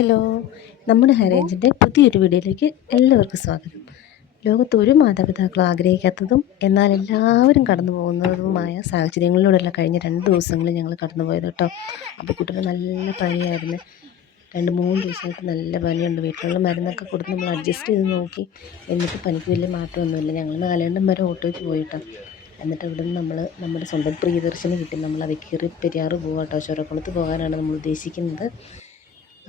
Hello, നമ്മുടെ ഹൈറേഞ്ചിൻ്റെ പുതിയൊരു വീഡിയോയിലേക്ക് എല്ലാവർക്കും സ്വാഗതം. ലോകത്ത് ഒരു മാതാപിതാക്കളും ആഗ്രഹിക്കാത്തതും എന്നാൽ എല്ലാവരും കടന്നു പോകുന്നതുമായ സാഹചര്യങ്ങളിലൂടെയല്ല കഴിഞ്ഞ 2 ദിവസങ്ങളിൽ ഞങ്ങൾ കടന്നു പോയത് കേട്ടോ. അപ്പോൾ കുട്ടീന് നല്ല പനിയായിരുന്നു. 2-3 ദിവസമായിട്ട് നല്ല പനിയുണ്ട്. വീട്ടിലുള്ള മരുന്നൊക്കെ കൊടുത്ത് നമ്മൾ അഡ്ജസ്റ്റ് ചെയ്ത് നോക്കി. എന്നിട്ട് പനിക്ക് വലിയ മാറ്റമൊന്നുമില്ല. ഞങ്ങൾ നാലേണ്ടം വരെ ഓട്ടോയ്ക്ക് പോയിട്ടോ. എന്നിട്ട് അവിടെ നിന്ന് നമ്മുടെ സ്വന്തം പ്രിയദർശിനി കിട്ടി. നമ്മൾ അതിൽ കയറി പെരിയാറ് പോകാം കേട്ടോ. ചുരക്കുളത്ത് പോകാനാണ് നമ്മൾ ഉദ്ദേശിക്കുന്നത്.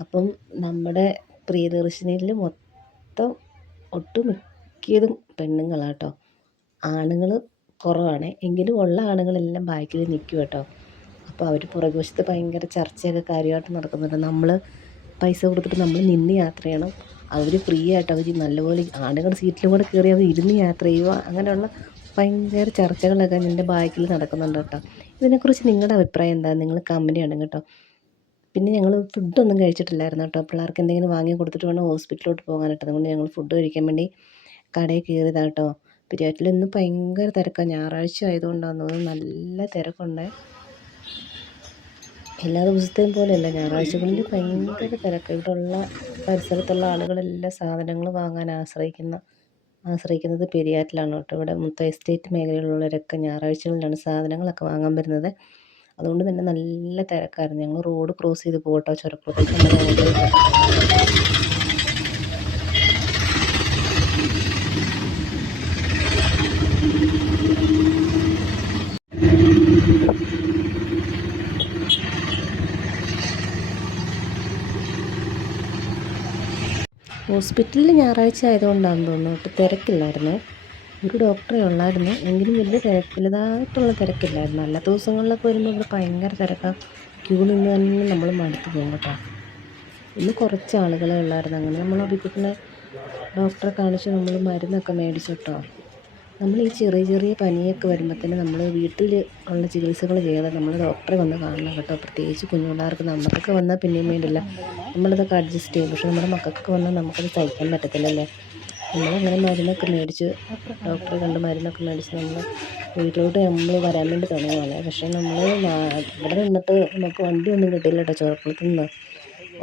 അപ്പം നമ്മുടെ പ്രിയദർശിനിയിൽ മൊത്തം ഒട്ടുമിക്കതും പെണ്ണുങ്ങളാട്ടോ. ആണുങ്ങൾ കുറവാണ്. എങ്കിലും ഉള്ള ആണുങ്ങളെല്ലാം ബാക്കിൽ നിൽക്കും കേട്ടോ. അപ്പോൾ അവർ പുറകുവശത്ത് ഭയങ്കര ചർച്ചയൊക്കെ കാര്യമായിട്ട് നടക്കുന്നുണ്ട്. നമ്മൾ പൈസ കൊടുത്തിട്ട് നമ്മൾ നിന്ന് യാത്ര ചെയ്യണം. അവർ ഫ്രീ ആയിട്ട് അവർ നല്ലപോലെ ആണുങ്ങളുടെ സീറ്റിലും കൂടെ കയറി അവർ ഇരുന്ന് യാത്ര ചെയ്യുക. അങ്ങനെയുള്ള ഭയങ്കര ചർച്ചകളൊക്കെ എൻ്റെ ബാക്കിൽ നടക്കുന്നുണ്ട് കേട്ടോ. ഇതിനെക്കുറിച്ച് നിങ്ങളുടെ അഭിപ്രായം എന്താ? നിങ്ങൾ കമൻറ്റ് ചെയ്യണം കേട്ടോ. പിന്നെ ഞങ്ങൾ ഫുഡൊന്നും കഴിച്ചിട്ടില്ലായിരുന്നു കേട്ടോ. പിള്ളേർക്ക് എന്തെങ്കിലും വാങ്ങി കൊടുത്തിട്ട് വേണം ഹോസ്പിറ്റലിലോട്ട് പോകാനായിട്ട്. അതുകൊണ്ട് ഞങ്ങൾ ഫുഡ് കഴിക്കാൻ വേണ്ടി കടയിൽ കയറിയതാണ് കേട്ടോ. പെരിയാറ്റിൽ ഇന്ന് ഭയങ്കര തിരക്കാണ്. ഞായറാഴ്ച ആയതുകൊണ്ടാണെന്ന് തോന്നുന്നു നല്ല തിരക്കുണ്ട്. എല്ലാ ദിവസത്തെയും പോലെയല്ല, ഞായറാഴ്ചകളിൽ ഭയങ്കര തിരക്ക്. ഇവിടെയുള്ള പരിസരത്തുള്ള ആളുകളെല്ലാം സാധനങ്ങൾ വാങ്ങാൻ ആശ്രയിക്കുന്നത് പെരിയാറ്റിലാണ് കേട്ടോ. ഇവിടെ മൊത്തം എസ്റ്റേറ്റ് മേഖലയിലുള്ളവരൊക്കെ ഞായറാഴ്ചകളിലാണ് സാധനങ്ങളൊക്കെ വാങ്ങാൻ വരുന്നത്. അതുകൊണ്ട് തന്നെ നല്ല തിരക്കായിരുന്നു. ഞങ്ങൾ റോഡ് ക്രോസ് ചെയ്ത് പോകട്ടോ ചുരക്കുളത്തേക്ക്. ഹോസ്പിറ്റലിൽ ഞായറാഴ്ച ആയതുകൊണ്ടാണെന്ന് തോന്നുന്നു കേട്ടോ. തിരക്കില്ലായിരുന്നു. ഒരു ഡോക്ടറെ ഉള്ളായിരുന്നു. എങ്കിലും വലുതായിട്ടുള്ള തിരക്കില്ലായിരുന്നു. എല്ലാ ദിവസങ്ങളിലൊക്കെ വരുമ്പോൾ ഇവിടെ ഭയങ്കര തിരക്കാണ്. ക്യൂ നിന്ന് തന്നെ നമ്മൾ മടുത്ത് പോകും കേട്ടോ. ഇന്ന് കുറച്ച് ആളുകളെ ഉള്ളായിരുന്നു. അങ്ങനെ നമ്മൾ അഭിക്കുട്ടിനെ ഡോക്ടറെ കാണിച്ച് നമ്മൾ മരുന്നൊക്കെ മേടിച്ചു കേട്ടോ. നമ്മൾ ഈ ചെറിയ പനിയൊക്കെ വരുമ്പോഴത്തേന് നമ്മൾ വീട്ടിൽ ഉള്ള ചികിത്സകൾ ചെയ്യാതെ നമ്മൾ ഡോക്ടറെ വന്ന് കാണണം കേട്ടോ. പ്രത്യേകിച്ച് കുഞ്ഞുപിള്ളേർക്ക്. നമുക്കൊക്കെ വന്നാൽ പിന്നെയും വേണ്ടില്ല, നമ്മളിതൊക്കെ അഡ്ജസ്റ്റ് ചെയ്യും. പക്ഷെ നമ്മുടെ മക്കൾക്ക് വന്നാൽ നമുക്കത് സഹിക്കാൻ പറ്റത്തില്ലല്ലേ. നമ്മളങ്ങനെ മരുന്നൊക്കെ മേടിച്ച് ഡോക്ടറെ കണ്ട് മരുന്നൊക്കെ മേടിച്ച് നമ്മൾ വീട്ടിലോട്ട് വരാൻ വേണ്ടി തുടങ്ങുവാണ്. പക്ഷേ നമ്മൾ ഇവിടെ നിന്നിട്ട് നമുക്ക് വണ്ടിയൊന്നും കിട്ടിയില്ല കേട്ടോ. ചുരക്കുളത്ത് നിന്ന്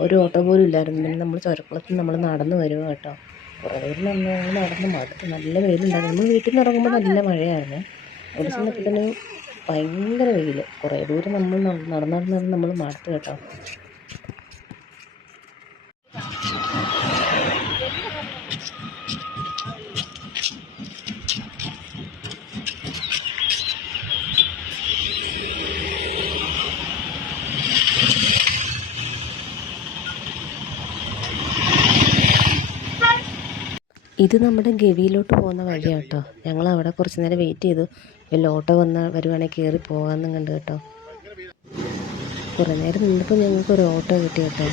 ഒരു ഓട്ടോ പോലും ഇല്ലായിരുന്നു. പിന്നെ നമ്മൾ ചുരക്കുളത്ത് നമ്മൾ നടന്ന് വരുക കേട്ടോ. കുറേ ദൂരം നമ്മൾ നടന്ന് മടുത്ത്. നല്ല വെയിലുണ്ടായിരുന്നു. നമ്മൾ വീട്ടിൽ നിന്ന് ഇറങ്ങുമ്പോൾ നല്ല മഴയായിരുന്നു. അവിടെ ചെന്നപ്പോൾ തന്നെ ഭയങ്കര വെയിൽ. കുറേ ദൂരം നമ്മൾ നടന്ന് നമ്മൾ മടുത്ത് കേട്ടോ. ഇത് നമ്മുടെ ഗവിയിലോട്ട് പോകുന്ന വഴിയാണ് കേട്ടോ. ഞങ്ങൾ അവിടെ കുറച്ച് നേരം വെയിറ്റ് ചെയ്തു. വല്ല ഓട്ടോ വരുവാണെങ്കിൽ കയറി പോകാമെന്നും കണ്ടു കേട്ടോ. കുറേ നേരം നിന്നപ്പോൾ ഞങ്ങൾക്കൊരു ഓട്ടോ കിട്ടി കേട്ടോ.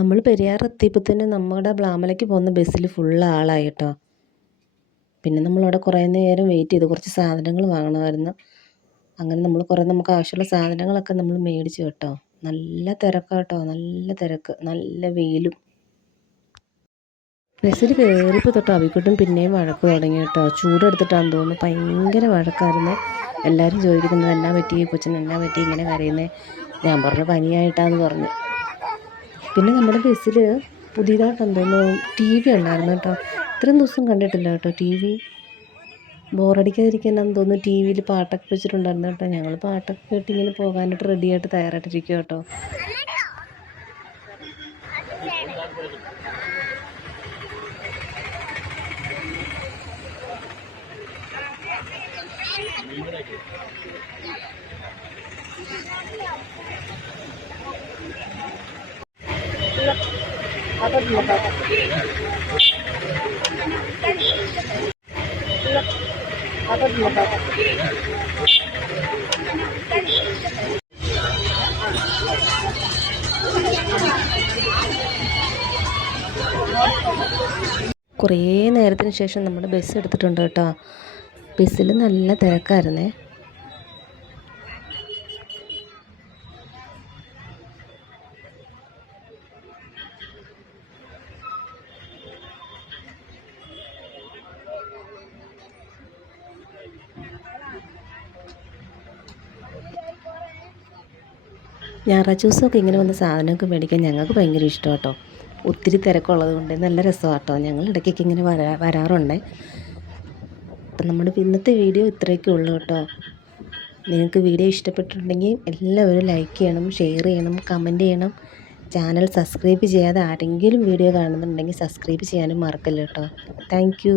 നമ്മൾ പെരിയാർ എത്തിയപ്പോൾ തന്നെ നമ്മുടെ ബ്ലാമലയ്ക്ക് പോകുന്ന ബസ്സിൽ ഫുള്ള് ആളായി കേട്ടോ. പിന്നെ നമ്മളവിടെ കുറേ നേരം വെയിറ്റ് ചെയ്തു. കുറച്ച് സാധനങ്ങൾ വാങ്ങണമായിരുന്നു. അങ്ങനെ നമുക്ക് ആവശ്യമുള്ള സാധനങ്ങളൊക്കെ നമ്മൾ മേടിച്ചു കേട്ടോ. നല്ല തിരക്കാണ് കേട്ടോ. നല്ല തിരക്ക്, നല്ല വെയിലും. ബസ്സിൽ കയറിയപ്പോൾ തൊട്ട് അവിക്കുട്ടും പിന്നെയും വഴക്ക് തുടങ്ങി കേട്ടോ. ചൂടെടുത്തിട്ടാണെന്ന് തോന്നുന്നു. ഭയങ്കര വഴക്കായിരുന്നു. എല്ലാവരും ചോദിക്കുന്നത് എന്നാ പറ്റി കൊച്ചിന്, എന്നാ പറ്റി ഇങ്ങനെ കരയുന്നത്. ഞാൻ പറഞ്ഞു പനിയായിട്ടാന്ന് പറഞ്ഞു. പിന്നെ നമ്മുടെ ബസ്സിൽ പുതിയതായിട്ടെന്ന് തോന്നുന്നു TV ഉണ്ടായിരുന്നു കേട്ടോ. ഇത്രയും ദിവസം കണ്ടിട്ടില്ല കേട്ടോ TV. ബോറടിക്കാതിരിക്കാനാന്ന് തോന്നുന്നു TV പാട്ടൊക്കെ വെച്ചിട്ടുണ്ടായിരുന്നു കേട്ടോ. ഞങ്ങൾ പാട്ടൊക്കെ കേട്ട് ഇങ്ങനെ പോകാനായിട്ട് റെഡിയായിട്ട് തയ്യാറായിട്ടിരിക്കുക കേട്ടോ. കുറേ നേരത്തിന് ശേഷം നമ്മുടെ ബസ് എടുത്തിട്ടുണ്ട് കേട്ടോ. ബസ്സിൽ നല്ല തിരക്കായിരുന്നേ. ഞായറാഴ്ച ദിവസമൊക്കെ ഇങ്ങനെ വന്ന് സാധനമൊക്കെ മേടിക്കാൻ ഞങ്ങൾക്ക് ഭയങ്കര ഇഷ്ടം കേട്ടോ. ഒത്തിരി തിരക്കുള്ളത് കൊണ്ട് നല്ല രസമാണ് കേട്ടോ. ഞങ്ങൾ ഇടയ്ക്കൊക്കെ ഇങ്ങനെ വരാറുണ്ട്. അപ്പം നമ്മുടെ ഇന്നത്തെ വീഡിയോ ഇത്രയൊക്കെ ഉള്ളൂ കേട്ടോ. നിങ്ങൾക്ക് വീഡിയോ ഇഷ്ടപ്പെട്ടിട്ടുണ്ടെങ്കിൽ എല്ലാവരും ലൈക്ക് ചെയ്യണം, ഷെയർ ചെയ്യണം, കമൻറ്റ് ചെയ്യണം. ചാനൽ സബ്സ്ക്രൈബ് ചെയ്യാതെ ആരെങ്കിലും വീഡിയോ കാണുന്നുണ്ടെങ്കിൽ സബ്സ്ക്രൈബ് ചെയ്യാനും മറക്കല്ല കേട്ടോ. താങ്ക്